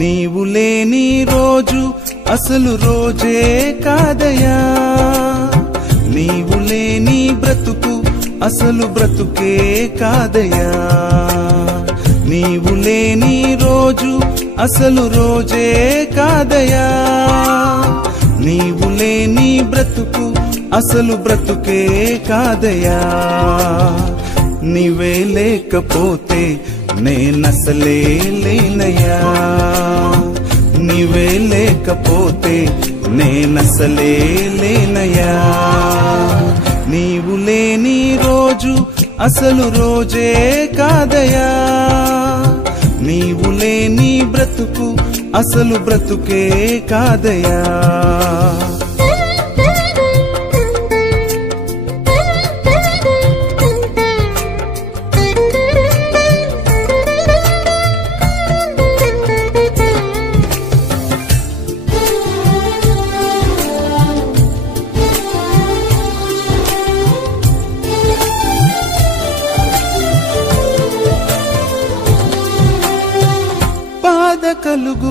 నీవు లేని రోజు అసలు రోజే కాదయా, నీవు లేని బ్రతుకు అసలు బ్రతుకే కాదయా, నీవు లేని రోజు అసలు రోజే కాదయా, నీవు లేని బ్రతుకు అసలు బ్రతుకే కాదయా, నీవే లేకపోతే నేనసలే లేనయ్యా, నీవే లేకపోతే నేనసలే లేనయ్యా, నీవు లేని రోజు అసలు రోజే కాదయా, నీవు లేని బ్రతుకు అసలు బ్రతుకే కాదయా. బాధ కలుగు